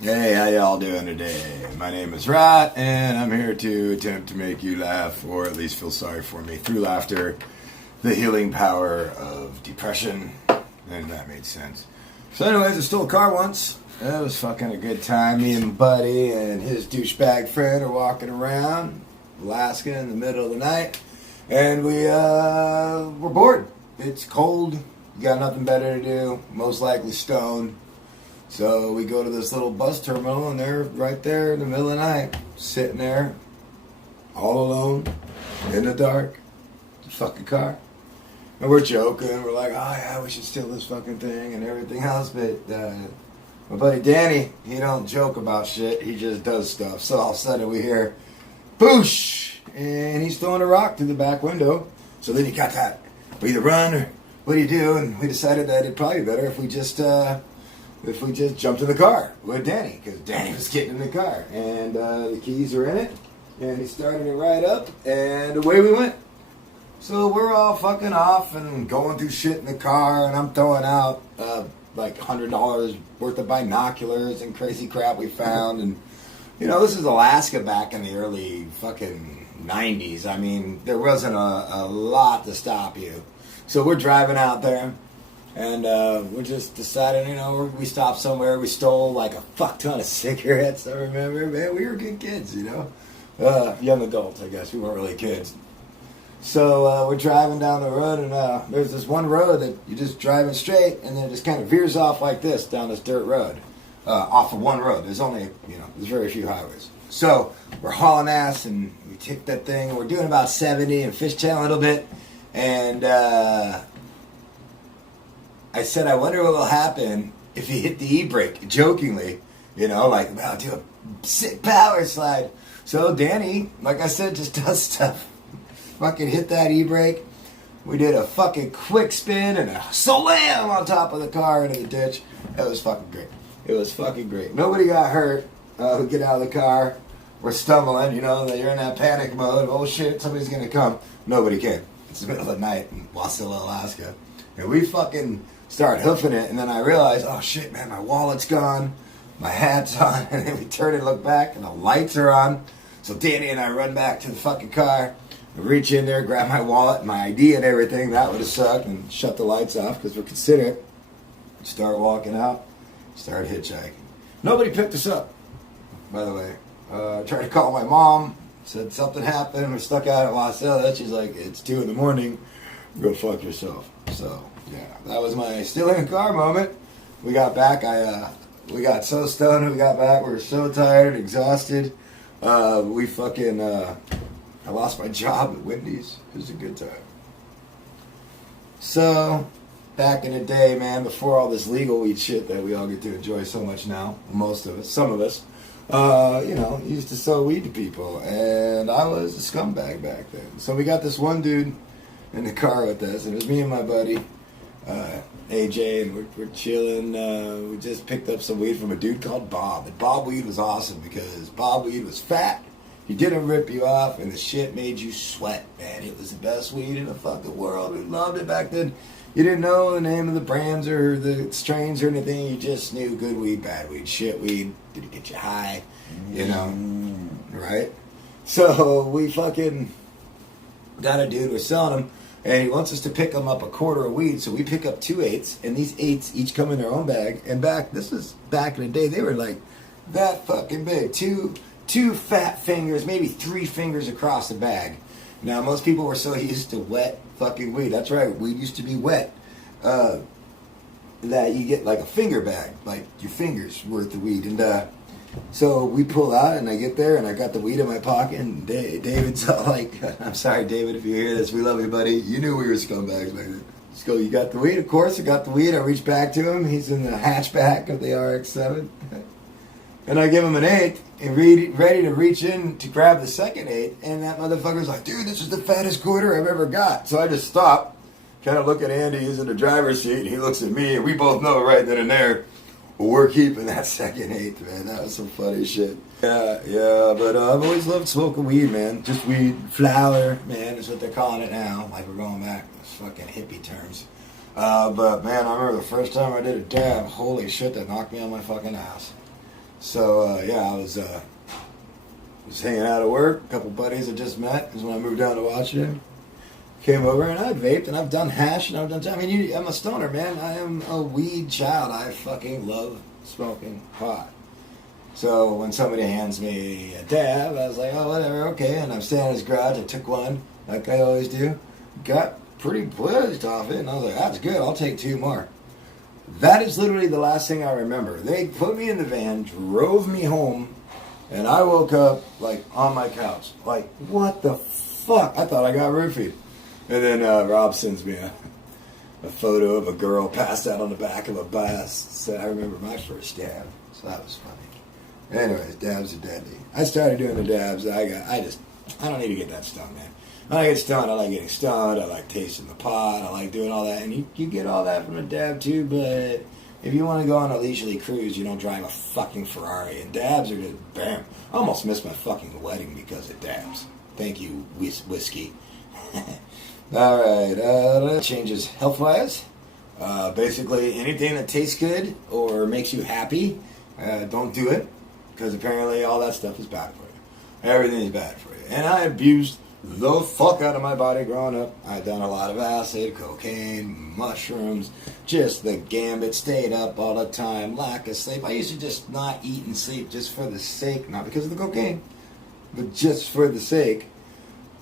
Hey, how y'all doing today? My name is Rott, and I'm here to attempt to make you laugh, or at least feel sorry for me, through laughter, the healing power of depression, and that made sense. So anyways, I stole a car once. It was fucking a good time. Me and my buddy and his douchebag friend are walking around Alaska in the middle of the night, and we're bored. It's cold, you got nothing better to do, most likely stoned. So we go to this little bus terminal, and they're right there in the middle of the night, sitting there, all alone, in the dark, the fucking car. And we're joking, we're like, oh yeah, we should steal this fucking thing and everything else, but my buddy Danny, he don't joke about shit, he just does stuff. So all of a sudden we hear, boosh, and he's throwing a rock through the back window. So then you got that, we either run or what do you do? And we decided that it'd probably be better if we just jumped in the car with Danny, because Danny was getting in the car, and the keys were in it, and he started it right up, and away we went. So we're all fucking off and going through shit in the car, and I'm throwing out like $100 worth of binoculars and crazy crap we found, and you know, this is Alaska back in the early fucking 90s. I mean, there wasn't a lot to stop you. So we're driving out there. And we just decided, you know, we stopped somewhere. We stole like a fuck ton of cigarettes. I remember, man, we were good kids, you know, young adults, I guess. We weren't really kids. So we're driving down the road, and there's this one road that you're just driving straight, and then it just kind of veers off like this down this dirt road, off of one road. There's only, you know, there's very few highways. So we're hauling ass, and we take that thing, and we're doing about 70 and fishtailing a little bit, and I said, I wonder what will happen if you hit the e-brake, jokingly, you know, like, I'll do a sick power slide. So Danny, like I said, just does stuff. Fucking hit that e-brake. We did a fucking quick spin and a slam on top of the car into the ditch. That was fucking great. It was fucking great. Nobody got hurt. We get out of the car. We're stumbling, you know, you're in that panic mode. Oh shit, somebody's gonna come. Nobody came. It's the middle of the night in Wasilla, Alaska. And we fucking start hoofing it, and then I realized, oh shit, man, my wallet's gone, my hat's on, and then we turn and look back, and the lights are on. So Danny and I run back to the fucking car, I reach in there, grab my wallet, my ID and everything. That would have sucked, and shut the lights off, because we're considerate. Start walking out, start hitchhiking. Nobody picked us up, by the way. I tried to call my mom, said something happened, we're stuck out at Wasilla. She's like, it's 2 a.m, go fuck yourself. So yeah, that was my stealing a car moment. We got back. We got so stoned when we got back. We were so tired, exhausted. I lost my job at Wendy's. It was a good time. So, back in the day, man, before all this legal weed shit that we all get to enjoy so much now, most of us, some of us, you know, used to sell weed to people, and I was a scumbag back then. So we got this one dude in the car with us, and it was me and my buddy AJ, and we're chilling. We just picked up some weed from a dude called Bob, and Bob weed was awesome because Bob weed was fat, he didn't rip you off, and the shit made you sweat, man. It was the best weed in the fucking world. We loved it back then. You didn't know the name of the brands or the strains or anything. You just knew good weed, bad weed, shit weed. Did it get you high? You know, right? So we fucking got a dude, we're selling them, and he wants us to pick him up a quarter of weed. So we pick up 2 eighths, and these eighths each come in their own bag. And this was back in the day, they were like that fucking big. Two fat fingers, maybe 3 fingers across the bag. Now, most people were so used to wet fucking weed. That's right, weed used to be wet. That you get like a finger bag, like your fingers worth of weed. And so we pull out, and I get there, and I got the weed in my pocket, and David's all like, I'm sorry, David, if you hear this, we love you, buddy. You knew we were scumbags back then. So you got the weed? Of course, I got the weed. I reach back to him. He's in the hatchback of the RX-7. And I give him an eighth, and ready to reach in to grab the second eighth, and that motherfucker's like, dude, this is the fattest quarter I've ever got. So I just stop, kind of look at Andy, he's in the driver's seat, and he looks at me, and we both know right then and there, well, we're keeping that second eighth, man. That was some funny shit. Yeah, but I've always loved smoking weed, man. Just weed, flower, man, is what they're calling it now. Like we're going back, those fucking hippie terms. But man, I remember the first time I did a dab, holy shit, that knocked me on my fucking ass. So yeah, I was hanging out at work. A couple buddies I just met because when I moved down to Washington, came over and I vaped and I've done hash and I've done. I mean, I'm a stoner, man. I am a weed child. I fucking love smoking pot. So when somebody hands me a dab, I was like, oh, whatever, okay. And I'm standing in his garage. I took one, like I always do. Got pretty buzzed off it. And I was like, that's good. I'll take 2 more. That is literally the last thing I remember. They put me in the van, drove me home, and I woke up, like, on my couch. Like, what the fuck? I thought I got roofied. And then Rob sends me a photo of a girl passed out on the back of a bus. Said, I remember my first dab. So that was funny. Anyways, dabs are deadly. I started doing the dabs. I don't need to get that stoned, man. When I get stoned, I like getting stoned. I like tasting the pot. I like doing all that. And you get all that from a dab too, but if you want to go on a leisurely cruise, you don't drive a fucking Ferrari. And dabs are just, bam. I almost missed my fucking wedding because of dabs. Thank you, whiskey. Alright, changes health-wise. Basically, anything that tastes good or makes you happy, don't do it. Because apparently all that stuff is bad for you. Everything is bad for you. And I abused the fuck out of my body growing up. I'd done a lot of acid, cocaine, mushrooms, just the gambit, stayed up all the time, lack of sleep. I used to just not eat and sleep just for the sake, not because of the cocaine, but just for the sake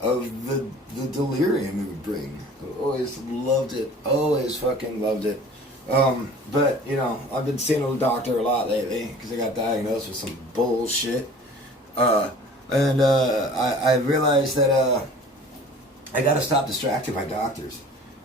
of the delirium it would bring. I always loved it. Always fucking loved it. But, you know, I've been seeing a doctor a lot lately because I got diagnosed with some bullshit. And I realized that I got to stop distracting my doctors.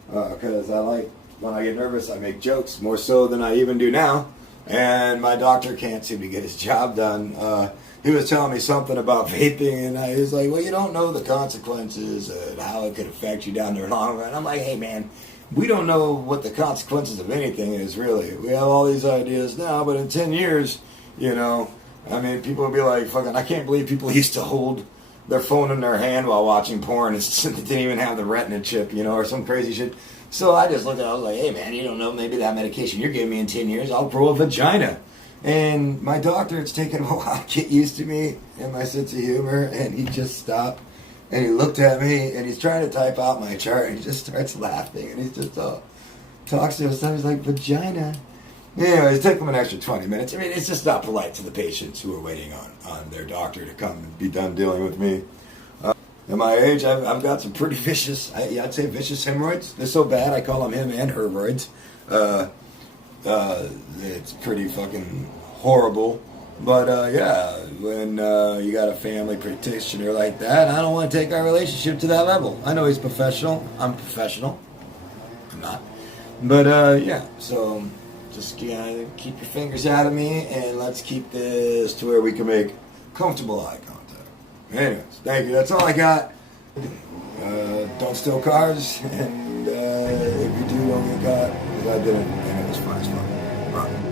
Because I like, when I get nervous, I make jokes more so than I even do now. And my doctor can't seem to get his job done. He was telling me something about vaping, and he was like, well, you don't know the consequences and how it could affect you down the long run. I'm like, hey, man, we don't know what the consequences of anything is, really. We have all these ideas now, but in 10 years, you know, I mean, people will be like, fucking, I can't believe people used to hold their phone in their hand while watching porn. It didn't even have the retina chip, you know, or some crazy shit. So I just looked at it, I was like, hey, man, you don't know, maybe that medication you're giving me in 10 years, I'll grow a vagina. And my doctor, it's taken a while to get used to me and my sense of humor, and he just stopped. And he looked at me, and he's trying to type out my chart, and he just starts laughing, and he's just talks to himself. He's like, vagina. Anyway, it took him an extra 20 minutes. I mean, it's just not polite to the patients who are waiting on their doctor to come and be done dealing with me. At my age, I've got some pretty vicious, I'd say vicious hemorrhoids. They're so bad, I call them him and herroids. It's pretty fucking horrible. But yeah, when you got a family practitioner like that, I don't want to take our relationship to that level. I know he's professional. I'm professional. I'm not. But yeah, so just keep your fingers out of me, and let's keep this to where we can make comfortable eye contact. Anyways, thank you. That's all I got. Don't steal cars, and if you do, don't get caught, because I didn't, and it was fun as fuck. Right.